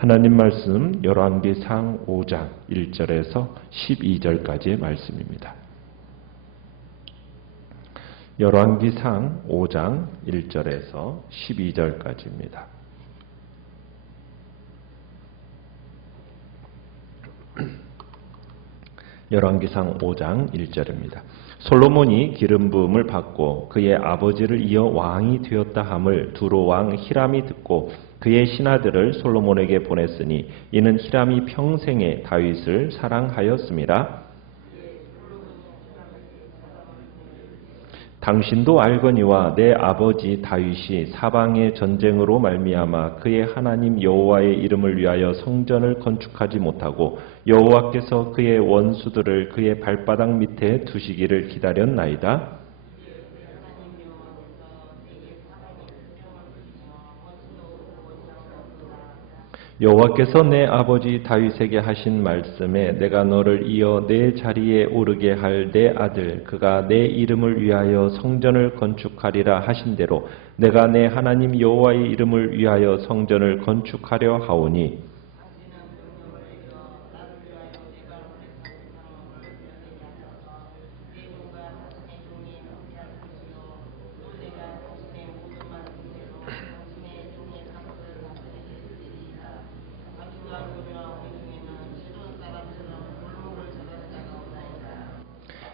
하나님 말씀 열왕기상 5장 1절에서 12절까지의 말씀입니다. 열왕기상 5장 1절에서 12절까지입니다. 열왕기상 5장 1절입니다. 솔로몬이 기름 부음을 받고 그의 아버지를 이어 왕이 되었다 함을 두로 왕 히람이 듣고 그의 신하들을 솔로몬에게 보냈으니 이는 히람이 평생에 다윗을 사랑하였음이라. 당신도 알거니와 내 아버지 다윗이 사방의 전쟁으로 말미암아 그의 하나님 여호와의 이름을 위하여 성전을 건축하지 못하고 여호와께서 그의 원수들을 그의 발바닥 밑에 두시기를 기다렸나이다. 여호와께서 내 아버지 다윗에게 하신 말씀에 내가 너를 이어 내 자리에 오르게 할 내 아들 그가 내 이름을 위하여 성전을 건축하리라 하신 대로 내가 내 하나님 여호와의 이름을 위하여 성전을 건축하려 하오니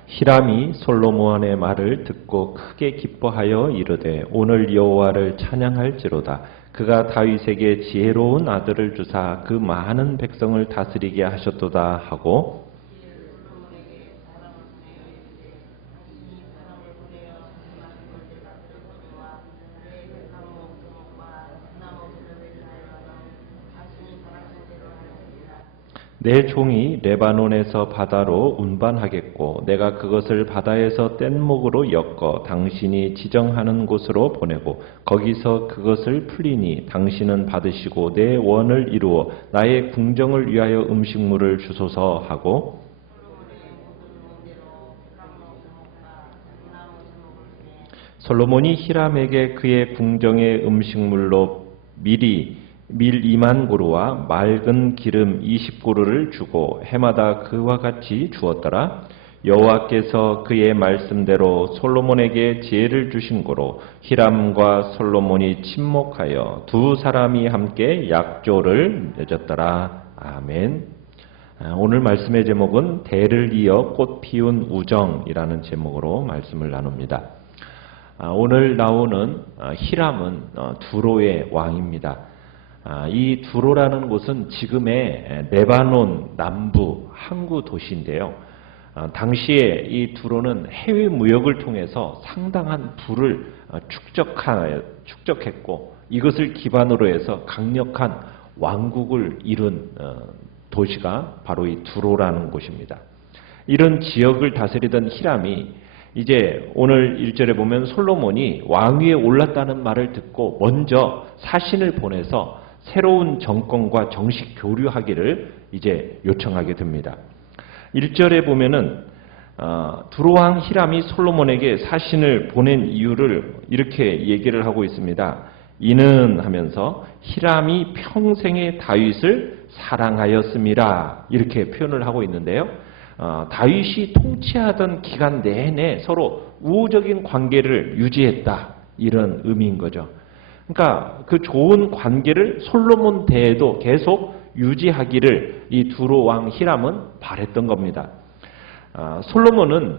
히람이 솔로몬의 말을 듣고 크게 기뻐하여 이르되 오늘 여호와를 찬양할지로다. 그가 다윗에게 지혜로운 아들을 주사 그 많은 백성을 다스리게 하셨도다 하고 내 종이 레바논에서 바다로 운반하겠고 내가 그것을 바다에서 뗏목으로 엮어 당신이 지정하는 곳으로 보내고 거기서 그것을 풀리니 당신은 받으시고 내 원을 이루어 나의 궁정을 위하여 음식물을 주소서 하고 솔로몬이 히람에게 그의 궁정의 음식물로 밀 2만 고루와 맑은 기름 20고루를 주고 해마다 그와 같이 주었더라. 여호와께서 그의 말씀대로 솔로몬에게 지혜를 주신 고로 히람과 솔로몬이 친목하여 두 사람이 함께 약조를 맺었더라. 아멘. 오늘 말씀의 제목은 대를 이어 꽃 피운 우정이라는 제목으로 말씀을 나눕니다. 오늘 나오는 히람은 두로의 왕입니다. 이 두로라는 곳은 지금의 레바논 남부 항구 도시인데요. 당시에 이 두로는 해외 무역을 통해서 상당한 부를 축적했고 이것을 기반으로 해서 강력한 왕국을 이룬 도시가 바로 이 두로라는 곳입니다. 이런 지역을 다스리던 히람이 이제 오늘 1절에 보면 솔로몬이 왕위에 올랐다는 말을 듣고 먼저 사신을 보내서 새로운 정권과 정식 교류하기를 이제 요청하게 됩니다. 1절에 보면은 두로왕 히람이 솔로몬에게 사신을 보낸 이유를 이렇게 얘기를 하고 있습니다. 이는 하면서 히람이 평생에 다윗을 사랑하였음이라 이렇게 표현을 하고 있는데요. 다윗이 통치하던 기간 내내 서로 우호적인 관계를 유지했다 이런 의미인 거죠. 그러니까 그 좋은 관계를 솔로몬 때에도 계속 유지하기를 이 두로 왕 히람은 바랬던 겁니다. 솔로몬은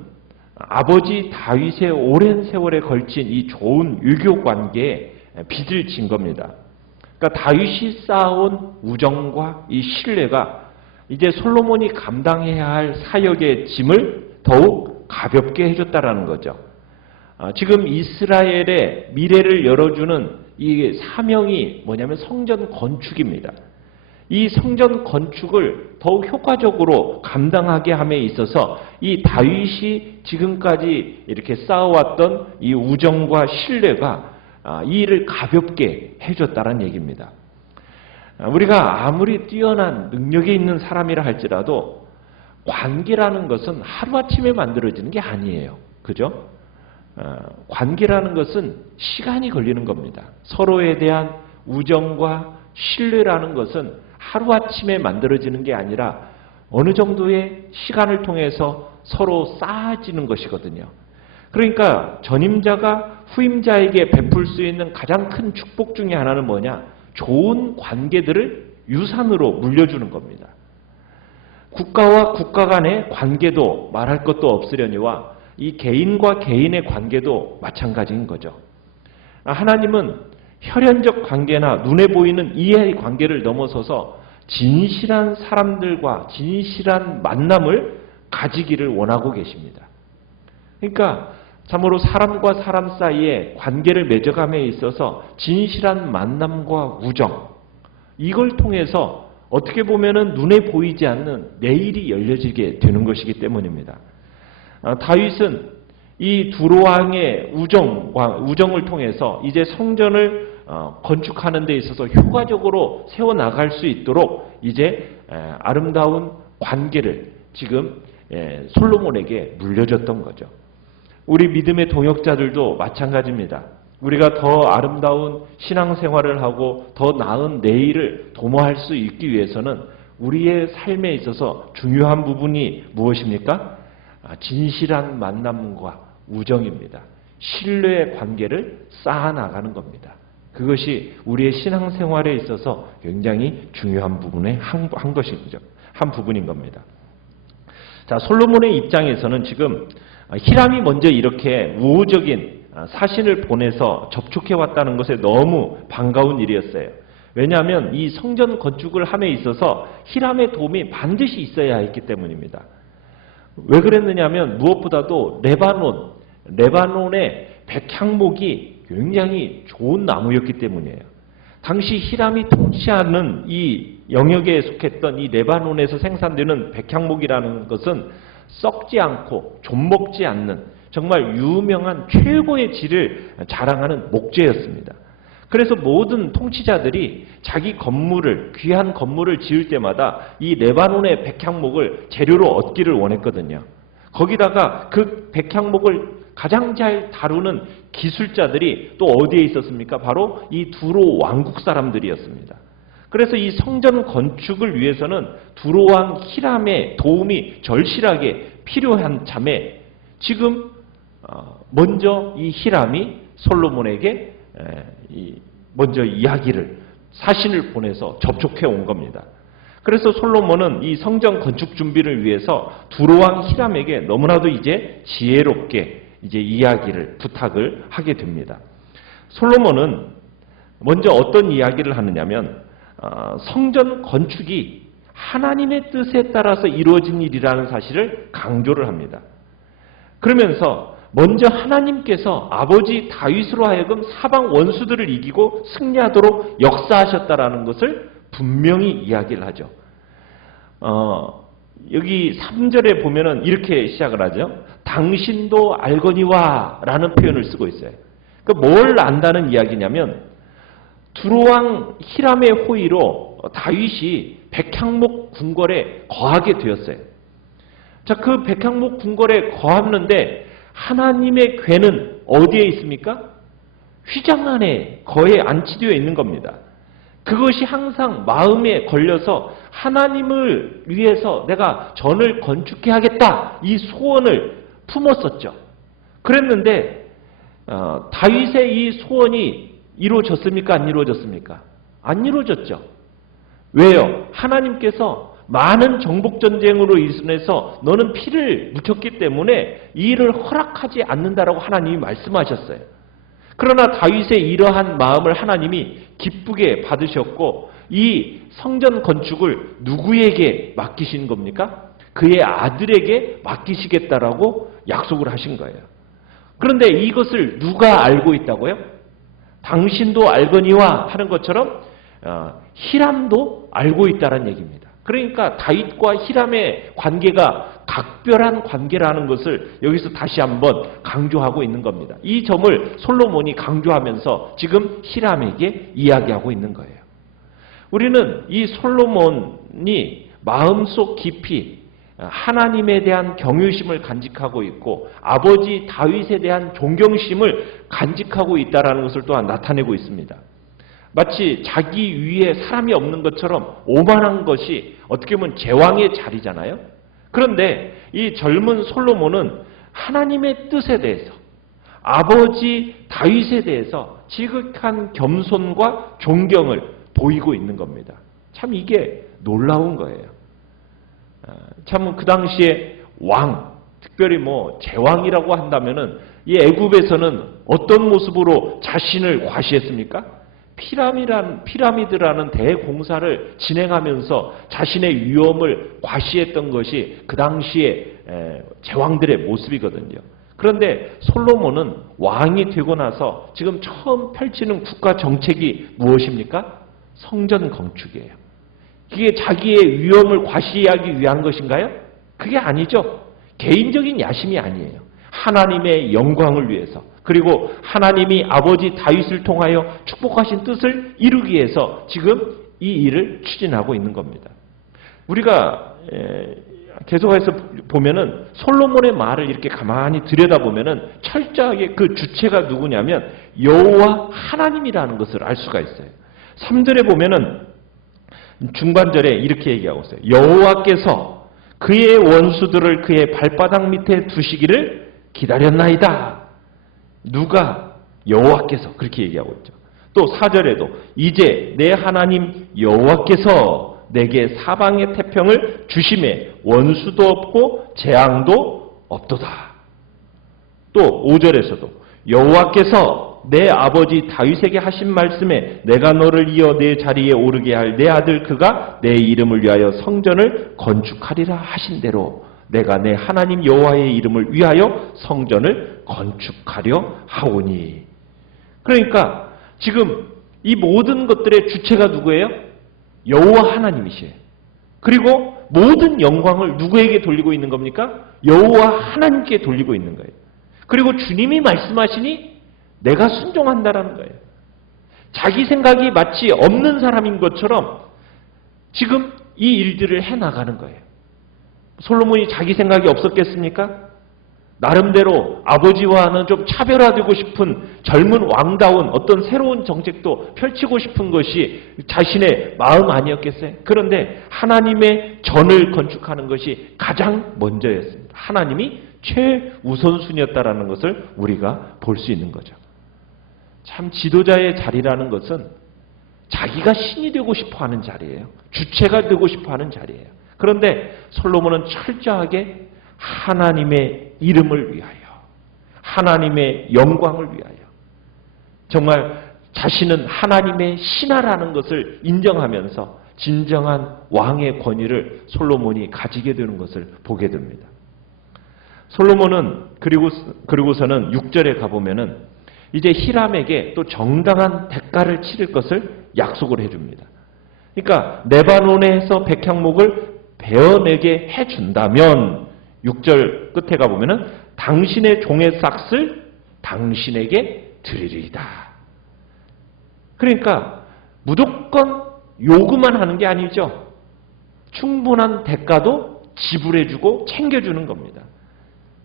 아버지 다윗의 오랜 세월에 걸친 이 좋은 유교 관계에 빚을 진 겁니다. 그러니까 다윗이 쌓아온 우정과 이 신뢰가 이제 솔로몬이 감당해야 할 사역의 짐을 더욱 가볍게 해줬다라는 거죠. 지금 이스라엘의 미래를 열어주는 이 사명이 뭐냐면 성전 건축입니다. 이 성전 건축을 더욱 효과적으로 감당하게 함에 있어서 이 다윗이 지금까지 이렇게 쌓아왔던 이 우정과 신뢰가 이 일을 가볍게 해줬다는 얘기입니다. 우리가 아무리 뛰어난 능력이 있는 사람이라 할지라도 관계라는 것은 하루아침에 만들어지는 게 아니에요. 그죠? 관계라는 것은 시간이 걸리는 겁니다. 서로에 대한 우정과 신뢰라는 것은 하루아침에 만들어지는 게 아니라 어느 정도의 시간을 통해서 서로 쌓아지는 것이거든요. 그러니까 전임자가 후임자에게 베풀 수 있는 가장 큰 축복 중에 하나는 뭐냐? 좋은 관계들을 유산으로 물려주는 겁니다. 국가와 국가 간의 관계도 말할 것도 없으려니와 이 개인과 개인의 관계도 마찬가지인 거죠. 하나님은 혈연적 관계나 눈에 보이는 이해의 관계를 넘어서서 진실한 사람들과 진실한 만남을 가지기를 원하고 계십니다. 그러니까 참으로 사람과 사람 사이에 관계를 맺어감에 있어서 진실한 만남과 우정, 이걸 통해서 어떻게 보면은 눈에 보이지 않는 내일이 열려지게 되는 것이기 때문입니다. 다윗은 이 두 왕의 우정을 통해서 이제 성전을 건축하는 데 있어서 효과적으로 세워나갈 수 있도록 이제 아름다운 관계를 지금 솔로몬에게 물려줬던 거죠. 우리 믿음의 동역자들도 마찬가지입니다. 우리가 더 아름다운 신앙생활을 하고 더 나은 내일을 도모할 수 있기 위해서는 우리의 삶에 있어서 중요한 부분이 무엇입니까? 진실한 만남과 우정입니다. 신뢰의 관계를 쌓아나가는 겁니다. 그것이 우리의 신앙생활에 있어서 굉장히 중요한 부분의 한 것이죠. 한 부분인 겁니다. 자, 솔로몬의 입장에서는 지금 히람이 먼저 이렇게 우호적인 사신을 보내서 접촉해 왔다는 것에 너무 반가운 일이었어요. 왜냐하면 이 성전 건축을 함에 있어서 히람의 도움이 반드시 있어야 했기 때문입니다. 왜 그랬느냐면 무엇보다도 레바논의 백향목이 굉장히 좋은 나무였기 때문이에요. 당시 히람이 통치하는 이 영역에 속했던 이 레바논에서 생산되는 백향목이라는 것은 썩지 않고 좀먹지 않는 정말 유명한 최고의 질을 자랑하는 목재였습니다. 그래서 모든 통치자들이 자기 건물을, 귀한 건물을 지을 때마다 이 레바논의 백향목을 재료로 얻기를 원했거든요. 거기다가 그 백향목을 가장 잘 다루는 기술자들이 또 어디에 있었습니까? 바로 이 두로 왕국 사람들이었습니다. 그래서 이 성전 건축을 위해서는 두로 왕 히람의 도움이 절실하게 필요한 참에 지금 먼저 이 히람이 솔로몬에게 먼저 이야기를, 사신을 보내서 접촉해 온 겁니다. 그래서 솔로몬은 이 성전 건축 준비를 위해서 두로 왕 히람에게 너무나도 이제 지혜롭게 이제 이야기를, 부탁을 하게 됩니다. 솔로몬은 먼저 어떤 이야기를 하느냐면 성전 건축이 하나님의 뜻에 따라서 이루어진 일이라는 사실을 강조를 합니다. 그러면서 먼저 하나님께서 아버지 다윗으로 하여금 사방 원수들을 이기고 승리하도록 역사하셨다라는 것을 분명히 이야기를 하죠. 여기 3절에 보면은 이렇게 시작을 하죠. 당신도 알거니와 라는 표현을 쓰고 있어요. 그러니까 뭘 안다는 이야기냐면 두로왕 히람의 호의로 다윗이 백향목 궁궐에 거하게 되었어요. 자, 그 백향목 궁궐에 거하는데 하나님의 궤는 어디에 있습니까? 휘장 안에 거에 안치되어 있는 겁니다. 그것이 항상 마음에 걸려서 하나님을 위해서 내가 전을 건축해 하겠다, 이 소원을 품었었죠. 그랬는데 다윗의 이 소원이 이루어졌습니까? 안 이루어졌습니까? 안 이루어졌죠. 왜요? 하나님께서 많은 정복전쟁으로 인해서 너는 피를 묻혔기 때문에 이 일을 허락하지 않는다라고 하나님이 말씀하셨어요. 그러나 다윗의 이러한 마음을 하나님이 기쁘게 받으셨고 이 성전 건축을 누구에게 맡기신 겁니까? 그의 아들에게 맡기시겠다라고 약속을 하신 거예요. 그런데 이것을 누가 알고 있다고요? 당신도 알거니와 하는 것처럼 히람도 알고 있다는 얘기입니다. 그러니까 다윗과 히람의 관계가 각별한 관계라는 것을 여기서 다시 한번 강조하고 있는 겁니다. 이 점을 솔로몬이 강조하면서 지금 히람에게 이야기하고 있는 거예요. 우리는 이 솔로몬이 마음속 깊이 하나님에 대한 경외심을 간직하고 있고 아버지 다윗에 대한 존경심을 간직하고 있다는 것을 또한 나타내고 있습니다. 마치 자기 위에 사람이 없는 것처럼 오만한 것이 어떻게 보면 제왕의 자리잖아요. 그런데 이 젊은 솔로몬은 하나님의 뜻에 대해서, 아버지 다윗에 대해서 지극한 겸손과 존경을 보이고 있는 겁니다. 참 이게 놀라운 거예요. 참 그 당시에 왕, 특별히 뭐 제왕이라고 한다면은 이 애굽에서는 어떤 모습으로 자신을 과시했습니까? 피라미드라는 대공사를 진행하면서 자신의 위엄을 과시했던 것이 그 당시에 제왕들의 모습이거든요. 그런데 솔로몬은 왕이 되고 나서 지금 처음 펼치는 국가 정책이 무엇입니까? 성전 건축이에요. 이게 자기의 위엄을 과시하기 위한 것인가요? 그게 아니죠. 개인적인 야심이 아니에요. 하나님의 영광을 위해서, 그리고 하나님이 아버지 다윗을 통하여 축복하신 뜻을 이루기 위해서 지금 이 일을 추진하고 있는 겁니다. 우리가 계속해서 보면은 솔로몬의 말을 이렇게 가만히 들여다보면은 철저하게 그 주체가 누구냐면 여호와 하나님이라는 것을 알 수가 있어요. 3절에 보면은 중반절에 이렇게 얘기하고 있어요. 여호와께서 그의 원수들을 그의 발바닥 밑에 두시기를 기다렸나이다. 누가? 여호와께서 그렇게 얘기하고 있죠. 또 4절에도 이제 내 하나님 여호와께서 내게 사방의 태평을 주심에 원수도 없고 재앙도 없도다. 또 5절에서도 여호와께서 내 아버지 다윗에게 하신 말씀에 내가 너를 이어 내 자리에 오르게 할 내 아들 그가 내 이름을 위하여 성전을 건축하리라 하신 대로 내가 내 하나님 여호와의 이름을 위하여 성전을 건축하려 하오니. 그러니까 지금 이 모든 것들의 주체가 누구예요? 여호와 하나님이시에요. 그리고 모든 영광을 누구에게 돌리고 있는 겁니까? 여호와 하나님께 돌리고 있는 거예요. 그리고 주님이 말씀하시니 내가 순종한다라는 거예요. 자기 생각이 마치 없는 사람인 것처럼 지금 이 일들을 해나가는 거예요. 솔로몬이 자기 생각이 없었겠습니까? 나름대로 아버지와는 좀 차별화되고 싶은 젊은 왕다운 어떤 새로운 정책도 펼치고 싶은 것이 자신의 마음 아니었겠어요? 그런데 하나님의 전을 건축하는 것이 가장 먼저였습니다. 하나님이 최우선순위였다라는 것을 우리가 볼 수 있는 거죠. 참 지도자의 자리라는 것은 자기가 신이 되고 싶어하는 자리예요. 주체가 되고 싶어하는 자리예요. 그런데 솔로몬은 철저하게 하나님의 이름을 위하여, 하나님의 영광을 위하여, 정말 자신은 하나님의 신하라는 것을 인정하면서 진정한 왕의 권위를 솔로몬이 가지게 되는 것을 보게 됩니다. 솔로몬은 그리고서는 6절에 가보면은 이제 히람에게 또 정당한 대가를 치를 것을 약속을 해줍니다. 그러니까 레바논에서 백향목을 베어내게 해준다면 6절 끝에 가보면은 당신의 종의 싹을 당신에게 드리리이다. 그러니까 무조건 요구만 하는 게 아니죠. 충분한 대가도 지불해주고 챙겨주는 겁니다.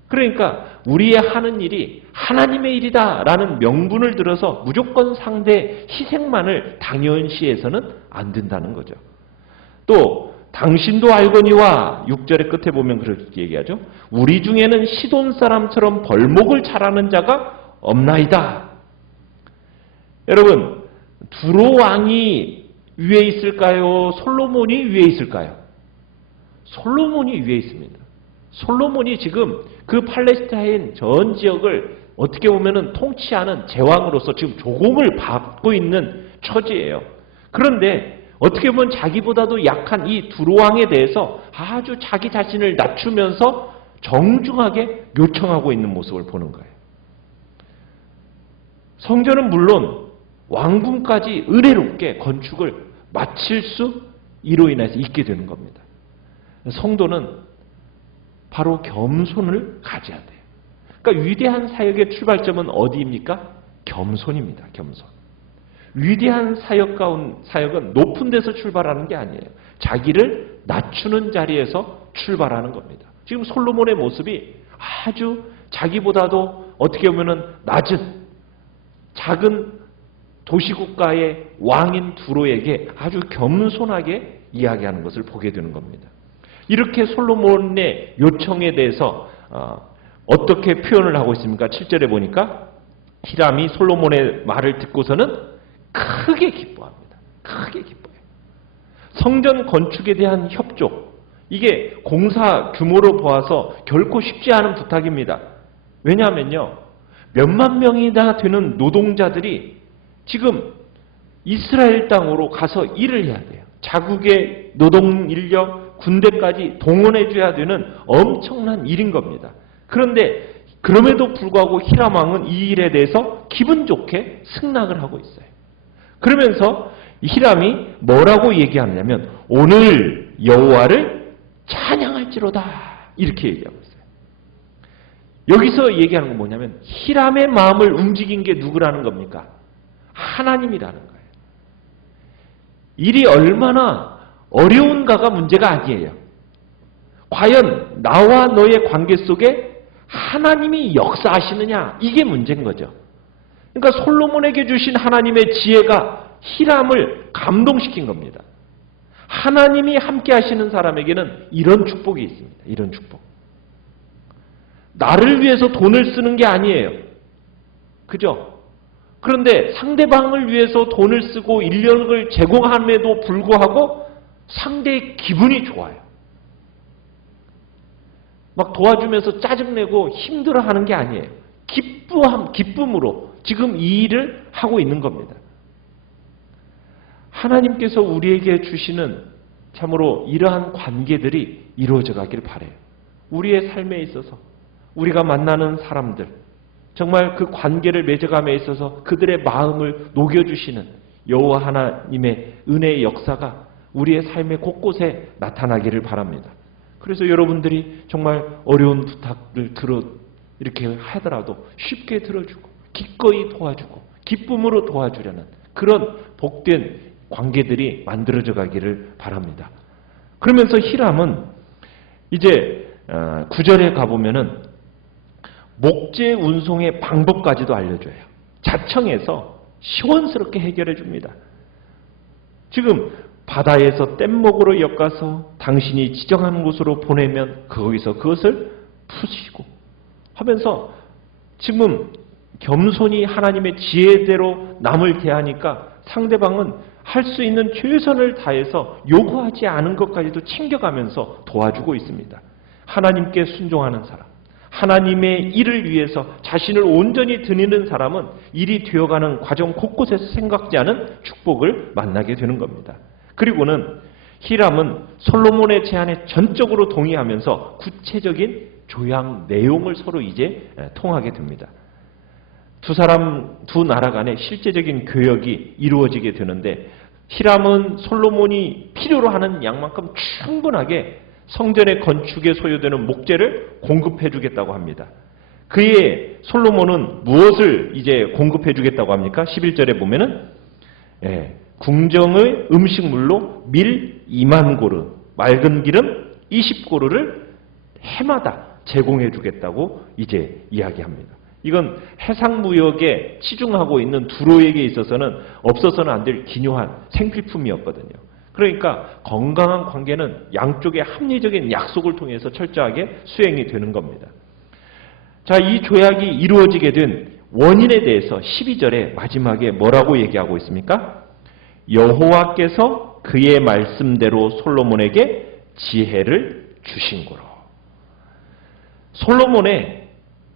그러니까 우리의 하는 일이 하나님의 일이다라는 명분을 들어서 무조건 상대 희생만을 당연시해서는 안 된다는 거죠. 또 당신도 알거니와 6절의 끝에 보면 그렇게 얘기하죠. 우리 중에는 시돈 사람처럼 벌목을 잘하는 자가 없나이다. 여러분, 두로 왕이 위에 있을까요? 솔로몬이 위에 있을까요? 솔로몬이 위에 있습니다. 솔로몬이 지금 그 팔레스타인 전 지역을 어떻게 보면은 통치하는 제왕으로서 지금 조공을 받고 있는 처지예요. 그런데 어떻게 보면 자기보다도 약한 이 두로왕에 대해서 아주 자기 자신을 낮추면서 정중하게 요청하고 있는 모습을 보는 거예요. 성전은 물론 왕궁까지 의례롭게 건축을 마칠 수 이로 인해서 있게 되는 겁니다. 성도는 바로 겸손을 가져야 돼요. 그러니까 위대한 사역의 출발점은 어디입니까? 겸손입니다. 겸손. 위대한 사역은 높은 데서 출발하는 게 아니에요. 자기를 낮추는 자리에서 출발하는 겁니다. 지금 솔로몬의 모습이 아주 자기보다도 어떻게 보면은 낮은 작은 도시국가의 왕인 두로에게 아주 겸손하게 이야기하는 것을 보게 되는 겁니다. 이렇게 솔로몬의 요청에 대해서 어떻게 표현을 하고 있습니까? 7절에 보니까 히람이 솔로몬의 말을 듣고서는 크게 기뻐합니다. 크게 기뻐해요. 성전 건축에 대한 협조, 이게 공사 규모로 보아서 결코 쉽지 않은 부탁입니다. 왜냐하면요, 몇만 명이나 되는 노동자들이 지금 이스라엘 땅으로 가서 일을 해야 돼요. 자국의 노동 인력, 군대까지 동원해줘야 되는 엄청난 일인 겁니다. 그런데 그럼에도 불구하고 히람 왕은 이 일에 대해서 기분 좋게 승낙을 하고 있어요. 그러면서 히람이 뭐라고 얘기하느냐면 오늘 여호와를 찬양할지로다 이렇게 얘기하고 있어요. 여기서 얘기하는 건 뭐냐면 히람의 마음을 움직인 게 누구라는 겁니까? 하나님이라는 거예요. 일이 얼마나 어려운가가 문제가 아니에요. 과연 나와 너의 관계 속에 하나님이 역사하시느냐, 이게 문제인 거죠. 그러니까 솔로몬에게 주신 하나님의 지혜가 히람을 감동시킨 겁니다. 하나님이 함께 하시는 사람에게는 이런 축복이 있습니다. 이런 축복. 나를 위해서 돈을 쓰는 게 아니에요. 그죠? 그런데 상대방을 위해서 돈을 쓰고 인력을 제공함에도 불구하고 상대의 기분이 좋아요. 막 도와주면서 짜증내고 힘들어하는 게 아니에요. 기쁨으로 지금 이 일을 하고 있는 겁니다. 하나님께서 우리에게 주시는 참으로 이러한 관계들이 이루어져 가길 바라요. 우리의 삶에 있어서 우리가 만나는 사람들, 정말 그 관계를 맺어감에 있어서 그들의 마음을 녹여주시는 여호와 하나님의 은혜의 역사가 우리의 삶의 곳곳에 나타나기를 바랍니다. 그래서 여러분들이 정말 어려운 부탁을 이렇게 하더라도 쉽게 들어주고 기꺼이 도와주고 기쁨으로 도와주려는 그런 복된 관계들이 만들어져 가기를 바랍니다. 그러면서 히람은 이제 9절에 가보면은 목재 운송의 방법까지도 알려줘요. 자청해서 시원스럽게 해결해 줍니다. 지금 바다에서 뗏목으로 엮어서 당신이 지정한 곳으로 보내면 거기서 그것을 푸시고 하면서 지금 겸손히 하나님의 지혜대로 남을 대하니까 상대방은 할 수 있는 최선을 다해서 요구하지 않은 것까지도 챙겨가면서 도와주고 있습니다. 하나님께 순종하는 사람, 하나님의 일을 위해서 자신을 온전히 드리는 사람은 일이 되어가는 과정 곳곳에서 생각지 않은 축복을 만나게 되는 겁니다. 그리고는 히람은 솔로몬의 제안에 전적으로 동의하면서 구체적인 조약 내용을 서로 이제 통하게 됩니다. 두 나라 간의 실제적인 교역이 이루어지게 되는데 히람은 솔로몬이 필요로 하는 양만큼 충분하게 성전의 건축에 소요되는 목재를 공급해 주겠다고 합니다. 그의 솔로몬은 무엇을 이제 공급해 주겠다고 합니까? 11절에 보면은 궁정의 음식물로 밀 2만 고르, 맑은 기름 20고르를 해마다 제공해 주겠다고 이제 이야기합니다. 이건 해상무역에 치중하고 있는 두로에게 있어서는 없어서는 안 될 기묘한 생필품이었거든요. 그러니까 건강한 관계는 양쪽의 합리적인 약속을 통해서 철저하게 수행이 되는 겁니다. 자, 이 조약이 이루어지게 된 원인에 대해서 12절에 마지막에 뭐라고 얘기하고 있습니까? 여호와께서 그의 말씀대로 솔로몬에게 지혜를 주신 거로. 솔로몬의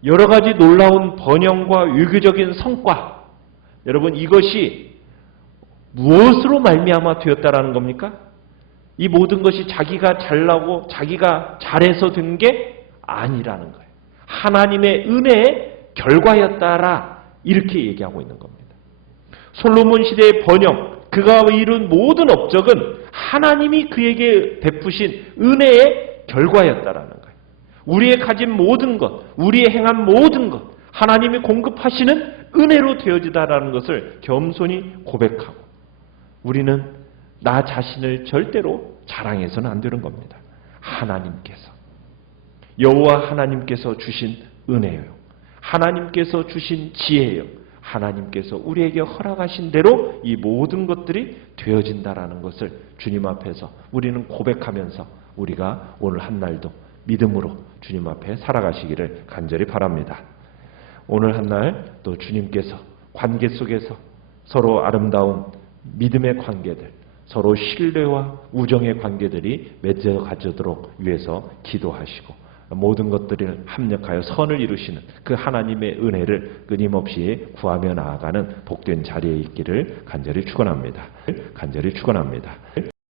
여러 가지 놀라운 번영과 외교적인 성과, 여러분 이것이 무엇으로 말미암아 되었다라는 겁니까? 이 모든 것이 자기가 잘나고 자기가 잘해서 된 게 아니라는 거예요. 하나님의 은혜의 결과였다라 이렇게 얘기하고 있는 겁니다. 솔로몬 시대의 번영, 그가 이룬 모든 업적은 하나님이 그에게 베푸신 은혜의 결과였다라는 거예요. 우리의 가진 모든 것, 우리의 행한 모든 것, 하나님이 공급하시는 은혜로 되어지다라는 것을 겸손히 고백하고 우리는 나 자신을 절대로 자랑해서는 안 되는 겁니다. 하나님께서, 여호와 하나님께서 주신 은혜예요. 하나님께서 주신 지혜예요. 하나님께서 우리에게 허락하신 대로 이 모든 것들이 되어진다라는 것을 주님 앞에서 우리는 고백하면서 우리가 오늘 한 날도 믿음으로 주님 앞에 살아가시기를 간절히 바랍니다. 오늘 한 날 또 주님께서 관계 속에서 서로 아름다운 믿음의 관계들, 서로 신뢰와 우정의 관계들이 맺어 가지도록 위해서 기도하시고 모든 것들을 합력하여 선을 이루시는 그 하나님의 은혜를 끊임없이 구하며 나아가는 복된 자리에 있기를 간절히 축원합니다. 간절히 축원합니다.